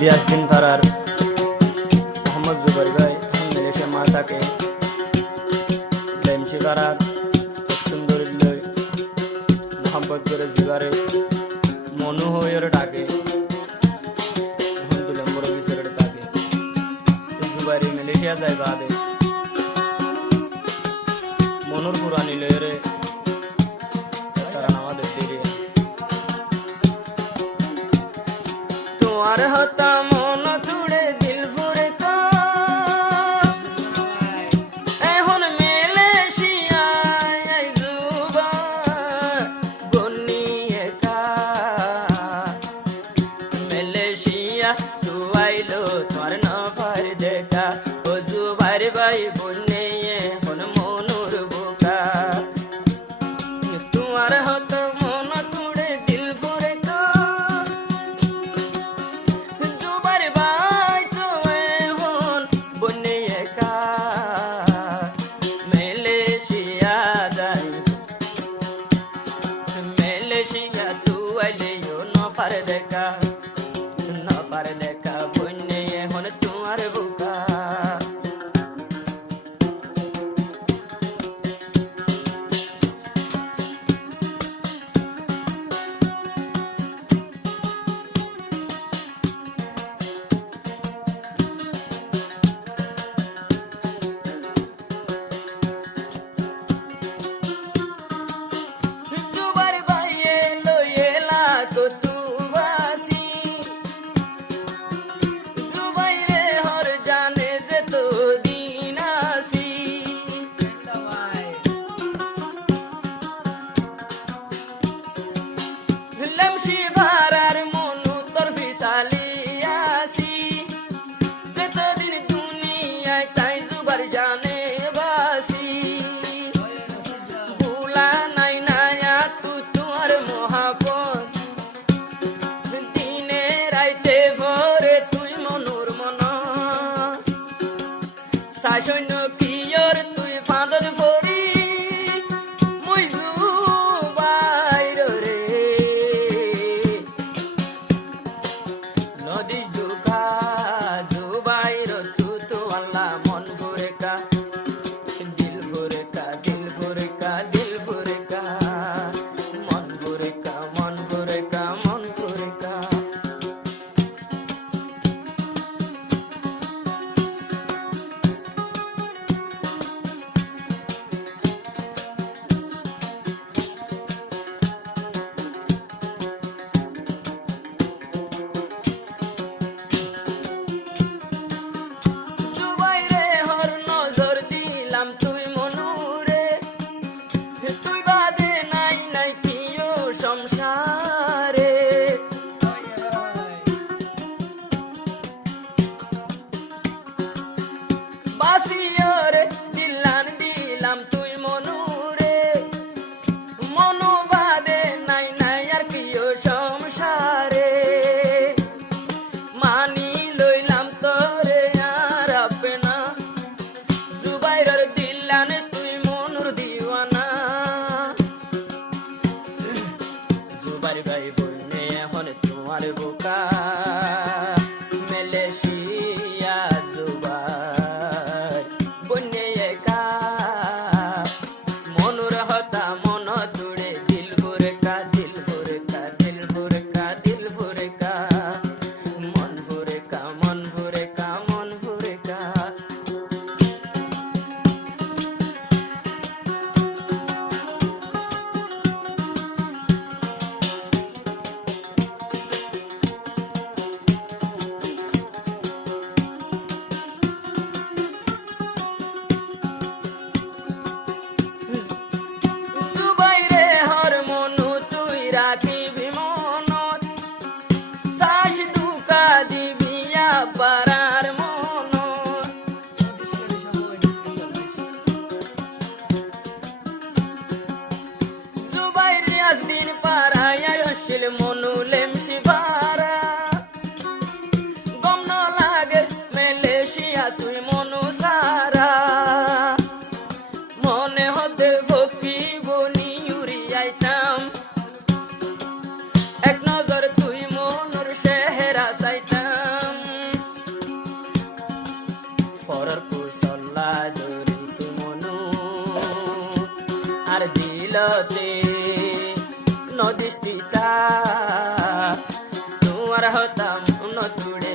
রিয়াজ বিন ফারার মোহাম্মদ জুবাইর ভাই মালয়েশিয়া মা থাকে লেমসি ফারার সুন্দরী লই মোহাম্মদ করে জিবারে মনু হয়ে ডাকে আলহামদুলিল্লাহ বড় বিষয় ডাকে জুবাইর মালয়েশিয়া যায় বাদে মনুর পুরানি লয়ে তারা আমাদের দেরিয়া তোমার হতা মন জুড়ে দিল ফুরে তো এখন মালয়েশিয়ায় জুবা বনি একা মালয়েশিয়া তু আইলো তোমার নফার দেখা ও জুবাইর ভাই বনে এখন মনুর বোকা তোমার হতা মন জুড়ে দিল ফুরে তো জুবাইর ভাই তো এখন বনে একা মালয়েশিয়া যাই মালয়েশিয়া তু আইলেও নফার দেখা বনে এখন তোমার বোকা জুবাইর ভাই এলো এলা কতুবাসী জুবাইরে হর জানে যে তো দিনাসি লেমসি ফারার মনু তোর ফিসালিয়াসি যেতদিন দুনিয়ায় তাই জুবাইর জানে বাসি ভুলা নাই নায়া তু তোমার মহাপত দিনে রাইতে ভরে তুই মনুর মন শাসন্য কিয়র তুই ফাঁদর ভরি মুই জুবাইর রে নদীস দুঃখা জুবাইর তু তো আল্লাহ মন ভরে কা দিল ভরে কা দিল ভরে কা দিল ভরে কা মন ভরে কা মন ভরে কা মন ভরে কা তোমার হতাম নতুড়ে